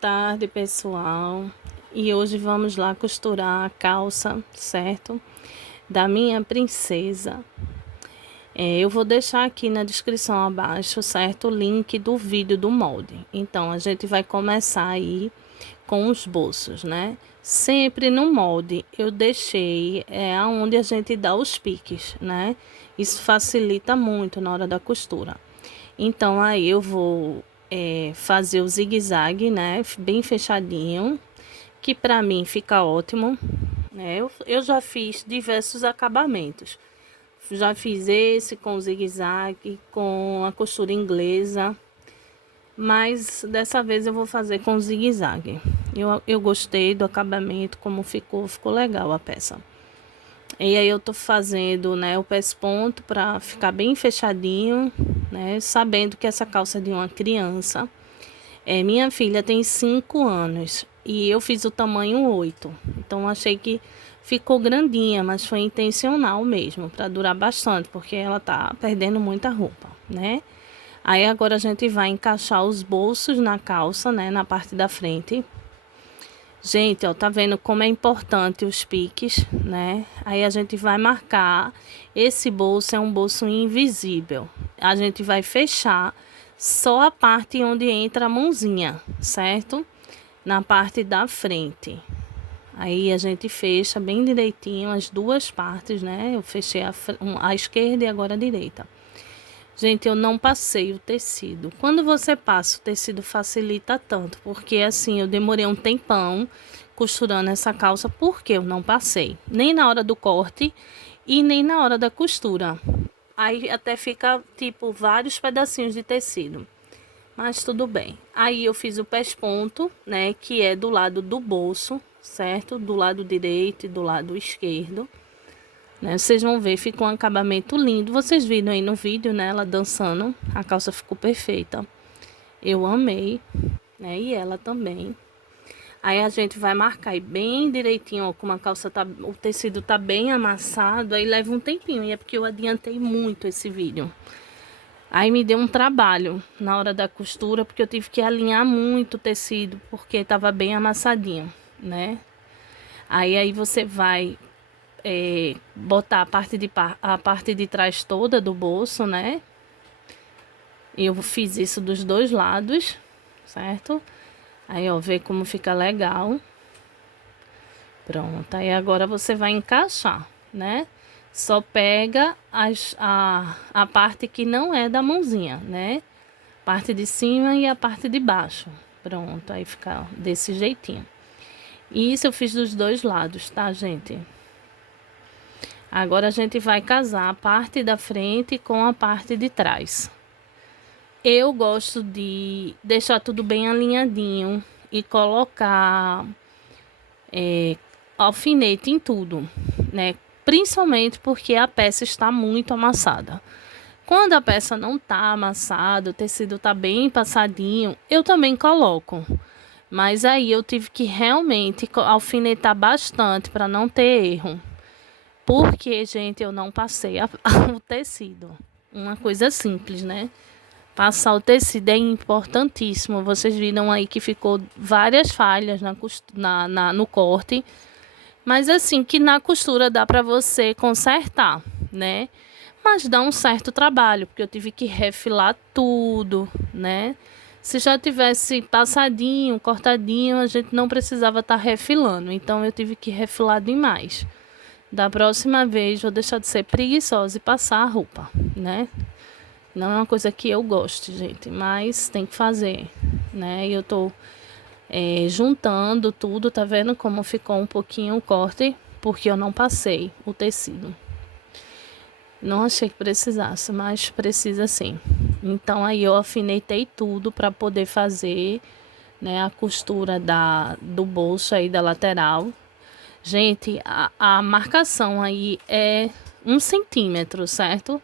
tarde, pessoal. E hoje vamos lá costurar a calça, certo? Da minha princesa. Eu vou deixar aqui na descrição abaixo, certo? O link do vídeo do molde. Então, a gente vai começar aí com os bolsos, né? Sempre no molde eu deixei aonde a gente dá os piques, né? Isso facilita muito na hora da costura. Então, aí eu vou fazer o zigue-zague, né? Bem fechadinho, que pra mim fica ótimo, né? Eu já fiz diversos acabamentos. Já fiz esse com zigue-zague, com a costura inglesa, mas dessa vez eu vou fazer com zigue-zague. Eu gostei do acabamento, como ficou legal a peça. E aí eu tô fazendo, né, o pesponto para ficar bem fechadinho, né, sabendo que essa calça é de uma criança. Minha filha tem 5 anos e eu fiz o tamanho 8. Então achei que ficou grandinha, mas foi intencional mesmo, para durar bastante, porque ela tá perdendo muita roupa, né? Aí agora a gente vai encaixar os bolsos na calça, né, na parte da frente. Gente, ó, tá vendo como é importante os piques, né? Aí a gente vai marcar. Esse bolso é um bolso invisível. A gente vai fechar só a parte onde entra a mãozinha, certo? Na parte da frente. Aí a gente fecha bem direitinho as duas partes, né? Eu fechei a esquerda e agora a direita. Gente, eu não passei o tecido. Quando você passa, o tecido facilita tanto, porque assim, eu demorei um tempão costurando essa calça, porque eu não passei. Nem na hora do corte e nem na hora da costura. Aí até fica, tipo, vários pedacinhos de tecido. Mas tudo bem. Aí eu fiz o pesponto, né, que é do lado do bolso, certo? Do lado direito e do lado esquerdo. Né? Vocês vão ver, fica um acabamento lindo. Vocês viram aí no vídeo, né? Ela dançando. A calça ficou perfeita. Eu amei, né? E ela também. Aí a gente vai marcar aí bem direitinho, ó, como a calça tá, o tecido tá bem amassado. Aí leva um tempinho, e é porque eu adiantei muito esse vídeo. Aí me deu um trabalho na hora da costura, porque eu tive que alinhar muito o tecido, porque tava bem amassadinho, né? Aí você vai botar a parte de trás toda do bolso, né? Eu fiz isso dos dois lados, certo? Aí, ó, vê como fica legal. Pronto, aí agora você vai encaixar, né? Só pega a parte que não é da mãozinha, né? Parte de cima e a parte de baixo. Pronto, aí fica desse jeitinho. E isso eu fiz dos dois lados, tá, gente? Agora a gente vai casar a parte da frente com a parte de trás. Eu gosto de deixar tudo bem alinhadinho e colocar alfinete em tudo, né? Principalmente porque a peça está muito amassada. Quando a peça não tá amassada, o tecido tá bem passadinho, eu também coloco. Mas aí eu tive que realmente alfinetar bastante para não ter erro. Porque, gente, eu não passei o tecido. Uma coisa simples, né? Passar o tecido é importantíssimo. Vocês viram aí que ficou várias falhas no corte. Mas assim, que na costura dá para você consertar, né? Mas dá um certo trabalho, porque eu tive que refilar tudo, né? Se já tivesse passadinho, cortadinho, a gente não precisava estar refilando. Então eu tive que refilar demais. Da próxima vez, vou deixar de ser preguiçosa e passar a roupa, né? Não é uma coisa que eu gosto, gente, mas tem que fazer, né? E eu tô juntando tudo, tá vendo como ficou um pouquinho o corte? Porque eu não passei o tecido. Não achei que precisasse, mas precisa sim. Então aí eu alfinetei tudo para poder fazer, né, a costura do bolso aí da lateral. Gente, a marcação aí é 1 centímetro, certo?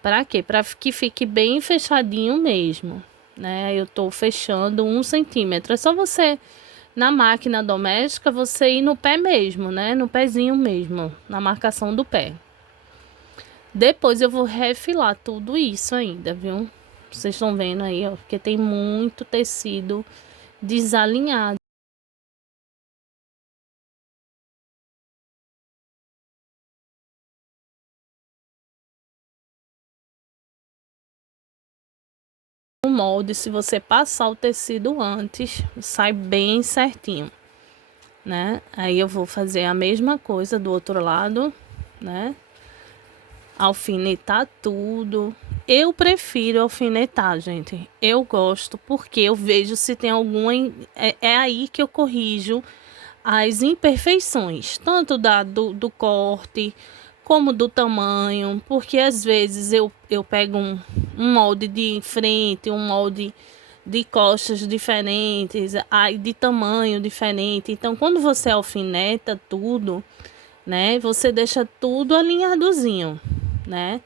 Para quê? Para que fique bem fechadinho mesmo, né? Eu tô fechando 1 centímetro. É só você, na máquina doméstica, você ir no pé mesmo, né? No pezinho mesmo, na marcação do pé. Depois eu vou refilar tudo isso ainda, viu? Vocês estão vendo aí, ó, porque tem muito tecido desalinhado. O molde, se você passar o tecido antes, sai bem certinho, né? Aí eu vou fazer a mesma coisa do outro lado, né? Alfinetar tudo. Eu prefiro alfinetar, gente. Eu gosto porque eu vejo se tem alguma. É aí que eu corrijo as imperfeições, tanto do corte como do tamanho, porque às vezes eu pego um molde de frente, um molde de costas diferentes, aí de tamanho diferente. Então, quando você alfineta tudo, né, você deixa tudo alinhadozinho, né?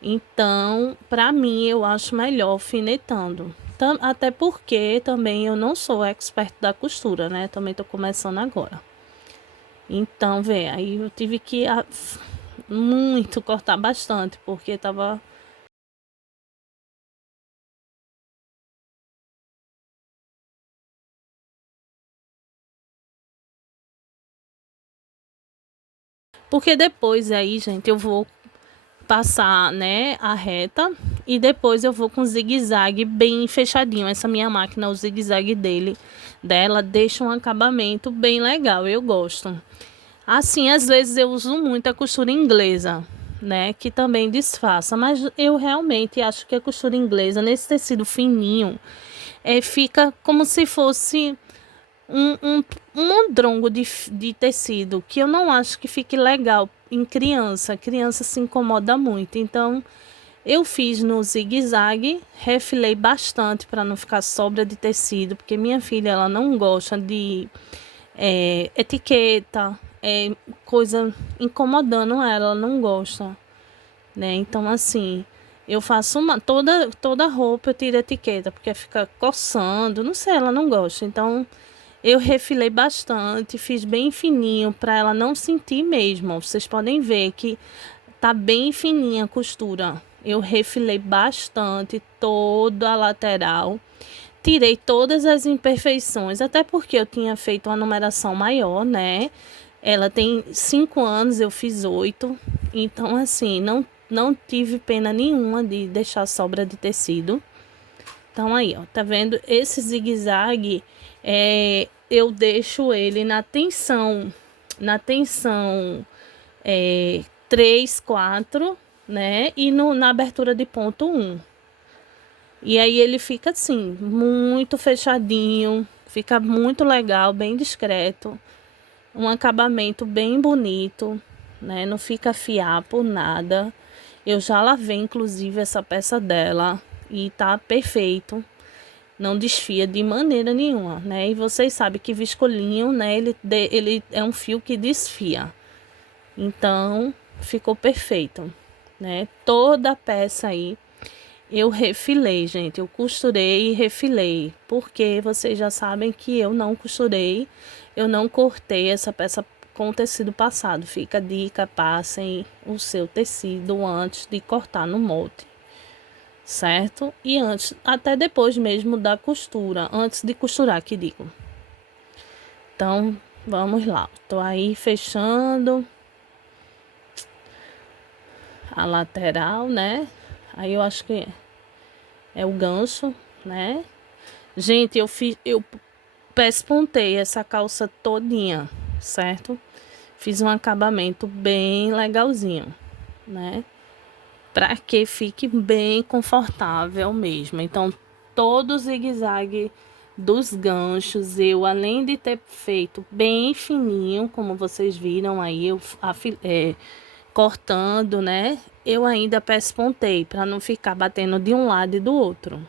Então, para mim, eu acho melhor alfinetando. Até porque também eu não sou expert da costura, né? Também tô começando agora. Então, vê, aí eu tive que muito cortar bastante, porque tava. Porque depois aí, gente, eu vou passar, né, a reta e depois eu vou com zigue-zague bem fechadinho. Essa minha máquina, o zigue-zague dela deixa um acabamento bem legal, eu gosto. Assim, às vezes eu uso muito a costura inglesa, né, que também disfarça, mas eu realmente acho que a costura inglesa nesse tecido fininho fica como se fosse um mondrongo de tecido, que eu não acho que fique legal em criança. A criança se incomoda muito. Então, eu fiz no zigue-zague, refilei bastante para não ficar sobra de tecido, porque minha filha ela não gosta de etiqueta, coisa incomodando ela não gosta, né? Então, assim, eu faço toda roupa eu tiro etiqueta, porque fica coçando, não sei, ela não gosta. Então, eu refilei bastante, fiz bem fininho para ela não sentir mesmo. Vocês podem ver que tá bem fininha a costura. Eu refilei bastante toda a lateral. Tirei todas as imperfeições, até porque eu tinha feito uma numeração maior, né? Ela tem 5 anos, eu fiz 8. Então, assim, não tive pena nenhuma de deixar sobra de tecido. Então aí, ó, tá vendo? Esse zigue-zague, eu deixo ele na tensão 3, 4, né? E na abertura de ponto 1. E aí ele fica assim, muito fechadinho, fica muito legal, bem discreto. Um acabamento bem bonito, né? Não fica fiapo, nada. Eu já lavei, inclusive, essa peça dela e tá perfeito. Não desfia de maneira nenhuma, né? E vocês sabem que viscolinho, né? Ele é um fio que desfia. Então, ficou perfeito, né? Toda a peça aí eu refilei, gente. Eu costurei e refilei. Porque vocês já sabem que eu não costurei, eu não cortei essa peça com o tecido passado. Fica a dica, passem o seu tecido antes de cortar no molde, certo? E antes, até depois mesmo da costura, antes de costurar, que digo. Então, vamos lá. Tô aí fechando a lateral, né? Aí eu acho que é o gancho, né? Gente, eu pespontei essa calça todinha, certo? Fiz um acabamento bem legalzinho, né? Para que fique bem confortável mesmo. Então, todo o zigue-zague dos ganchos, eu além de ter feito bem fininho, como vocês viram aí, eu cortando, né? Eu ainda pespontei para não ficar batendo de um lado e do outro.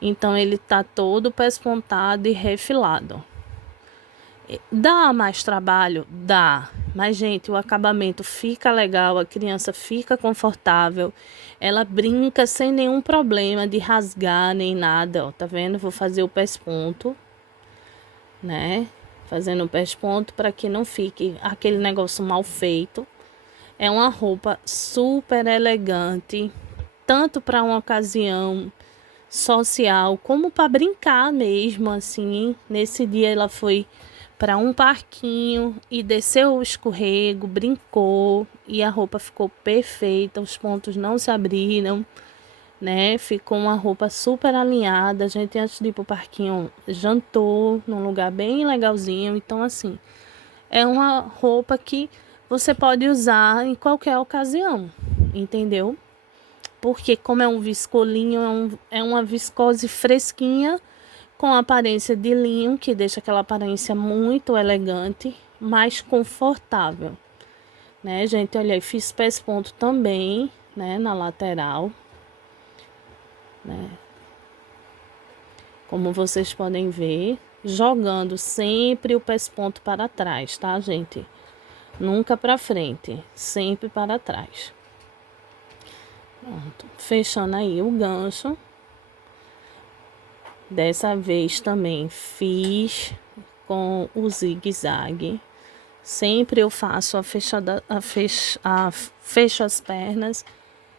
Então, ele tá todo pespontado e refilado. Dá mais trabalho? Dá. Mas, gente, o acabamento fica legal, a criança fica confortável, ela brinca sem nenhum problema de rasgar nem nada, ó, tá vendo? Vou fazer o pesponto, né? Fazendo o pesponto para que não fique aquele negócio mal feito. É uma roupa super elegante, tanto para uma ocasião social, como para brincar mesmo, assim. Nesse dia ela foi para um parquinho e desceu o escorrego, brincou e a roupa ficou perfeita, os pontos não se abriram, né? Ficou uma roupa super alinhada. A gente, antes de ir pro parquinho, jantou num lugar bem legalzinho. Então, assim, é uma roupa que você pode usar em qualquer ocasião, entendeu? Porque como é um viscolinho, é uma viscose fresquinha, com aparência de linho, que deixa aquela aparência muito elegante, mais confortável, né, gente? Olha aí, fiz pesponto também, né, na lateral, né, como vocês podem ver, jogando sempre o pesponto para trás, tá, gente? Nunca para frente, sempre para trás. Pronto, fechando aí o gancho. Dessa vez também fiz com o zigue-zague. Sempre eu faço fecho as pernas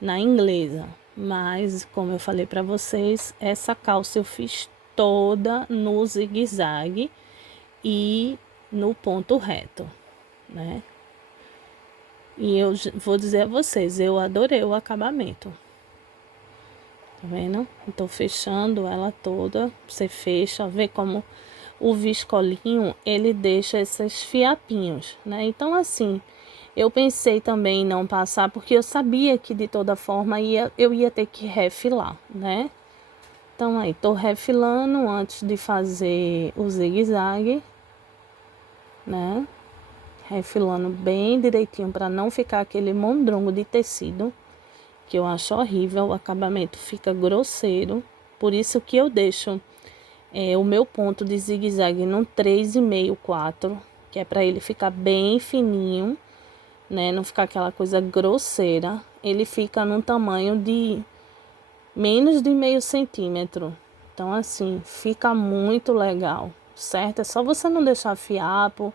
na inglesa. Mas, como eu falei para vocês, essa calça eu fiz toda no zigue-zague e no ponto reto, né? E eu vou dizer a vocês, eu adorei o acabamento. Tá vendo? Estou fechando ela toda. Você fecha, vê como o viscolinho, ele deixa esses fiapinhos, né? Então, assim, eu pensei também em não passar, porque eu sabia que de toda forma eu ia ter que refilar, né? Então, aí, tô refilando antes de fazer o zigue-zague, né? Refilando bem direitinho para não ficar aquele mondrongo de tecido, que eu acho horrível, o acabamento fica grosseiro. Por isso que eu deixo o meu ponto de zigue-zague no 3,5, 4, que é para ele ficar bem fininho, né? Não ficar aquela coisa grosseira. Ele fica num tamanho de menos de meio centímetro. Então, assim, fica muito legal, certo? É só você não deixar fiapo,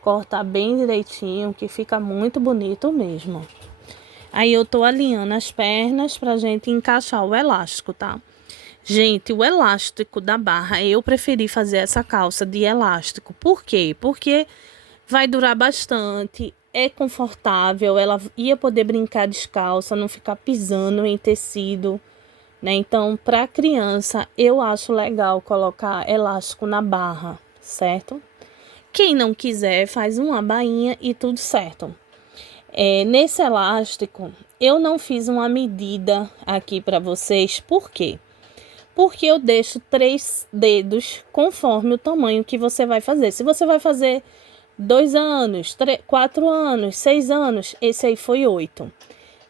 cortar bem direitinho, que fica muito bonito mesmo. Aí eu tô alinhando as pernas pra gente encaixar o elástico, tá? Gente, o elástico da barra, eu preferi fazer essa calça de elástico. Por quê? Porque vai durar bastante, é confortável, ela ia poder brincar descalça, não ficar pisando em tecido, né? Então, para criança, eu acho legal colocar elástico na barra, certo? Quem não quiser, faz uma bainha e tudo certo. Nesse elástico, eu não fiz uma medida aqui para vocês, por quê? Porque eu deixo 3 dedos conforme o tamanho que você vai fazer. Se você vai fazer 2 anos, 4 anos, 6 anos, esse aí foi 8.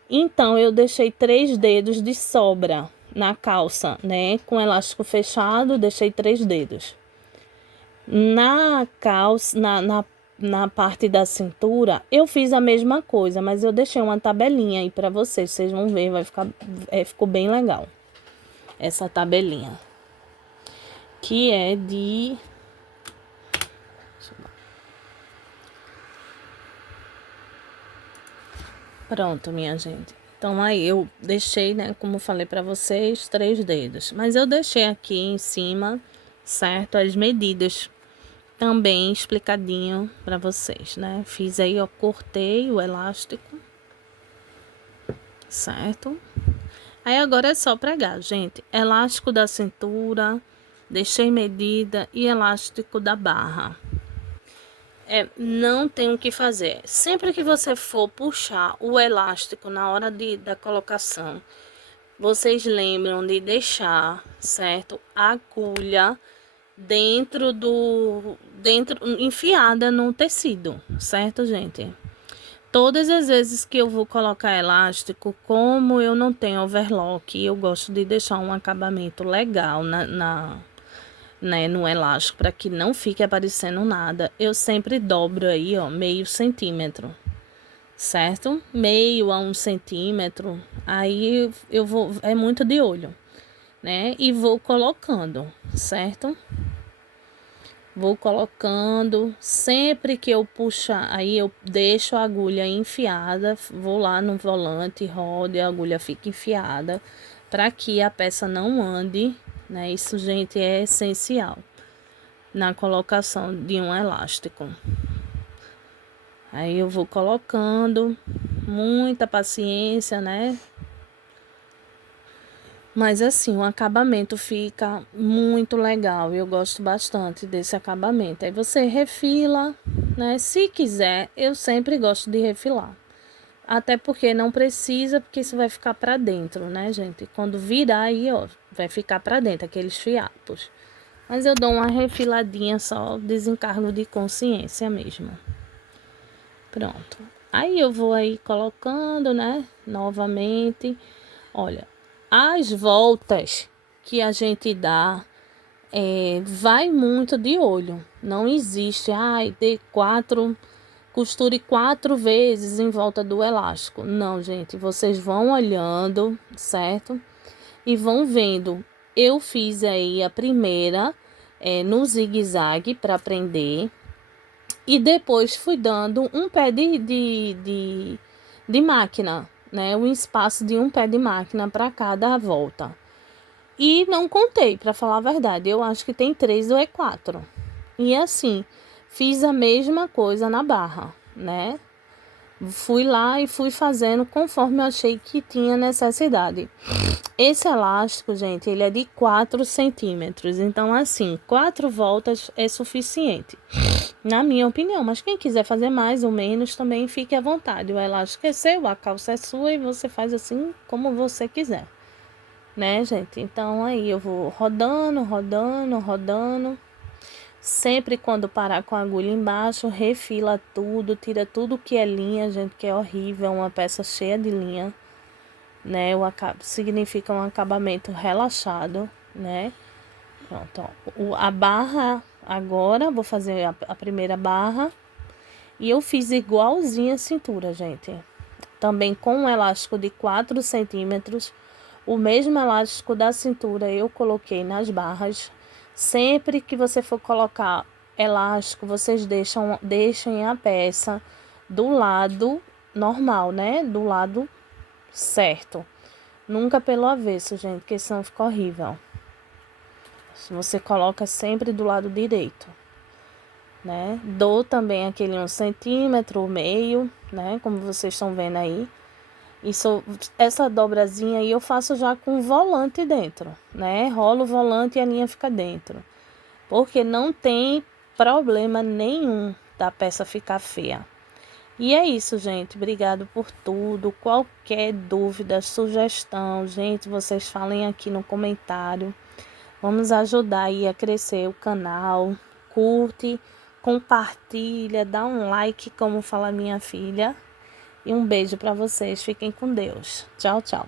Então, eu deixei 3 dedos de sobra na calça, né? Com elástico fechado, deixei 3 dedos. Na calça, na parte da cintura, eu fiz a mesma coisa, mas eu deixei uma tabelinha aí para vocês vão ver, vai ficar, ficou bem legal. Essa tabelinha, que é de... Pronto, minha gente. Então, aí eu deixei, né, como eu falei para vocês, 3 dedos. Mas eu deixei aqui em cima, certo? As medidas também explicadinho para vocês, né? Fiz aí, ó, cortei o elástico, certo? Aí agora é só pregar, gente. Elástico da cintura, deixei medida e elástico da barra. Não tem o que fazer. Sempre que você for puxar o elástico na hora da colocação, vocês lembram de deixar, certo? A agulha enfiada no tecido, certo, gente? Todas as vezes que eu vou colocar elástico, como eu não tenho overlock, eu gosto de deixar um acabamento legal né, no elástico, para que não fique aparecendo nada. Eu sempre dobro aí, ó, meio centímetro, certo? Meio a 1 centímetro. Aí eu vou, é muito de olho, né? E vou colocando, certo? Vou colocando, sempre que eu puxar, aí eu deixo a agulha enfiada, vou lá no volante, rodo e a agulha fica enfiada, para que a peça não ande, né? Isso, gente, é essencial na colocação de um elástico. Aí eu vou colocando, muita paciência, né? Mas assim, o acabamento fica muito legal. Eu gosto bastante desse acabamento. Aí você refila, né? Se quiser, eu sempre gosto de refilar. Até porque não precisa, porque isso vai ficar para dentro, né, gente? Quando virar aí, ó, vai ficar para dentro aqueles fiapos. Mas eu dou uma refiladinha só, desencargo de consciência mesmo. Pronto. Aí eu vou aí colocando, né, novamente. Olha, as voltas que a gente dá vai muito de olho. Não existe, dê 4, costure 4 vezes em volta do elástico. Não, gente, vocês vão olhando, certo? E vão vendo. Eu fiz aí a primeira no zigue-zague para prender. E depois fui dando um pé de máquina, né? Um espaço de um pé de máquina para cada volta. E não contei, para falar a verdade. Eu acho que tem 3 ou 4. E assim, fiz a mesma coisa na barra, né? Fui lá e fui fazendo conforme eu achei que tinha necessidade. Esse elástico, gente, ele é de 4 centímetros. Então, assim, 4 voltas é suficiente, na minha opinião. Mas quem quiser fazer mais ou menos, também fique à vontade. O elástico é seu, a calça é sua e você faz assim como você quiser, né, gente? Então, aí eu vou rodando, rodando, rodando. Sempre quando parar com a agulha embaixo, refila tudo, tira tudo que é linha, gente, que é horrível, uma peça cheia de linha, né? Significa um acabamento relaxado, né? Pronto, ó. A barra agora, vou fazer a primeira barra. E eu fiz igualzinha a cintura, gente. Também com um elástico de 4 centímetros. O mesmo elástico da cintura eu coloquei nas barras. Sempre que você for colocar elástico, vocês deixem a peça do lado normal, né? Do lado certo. Nunca pelo avesso, gente, porque senão fica horrível. Você coloca sempre do lado direito, né? Dou também aquele 1 centímetro, meio, né? Como vocês estão vendo aí. Essa dobrazinha aí eu faço já com o volante dentro, né? Rolo o volante e a linha fica dentro. Porque não tem problema nenhum da peça ficar feia. E é isso, gente. Obrigado por tudo. Qualquer dúvida, sugestão, gente, vocês falem aqui no comentário. Vamos ajudar aí a crescer o canal. Curte, compartilha, dá um like, como fala minha filha. E um beijo para vocês. Fiquem com Deus. Tchau, tchau.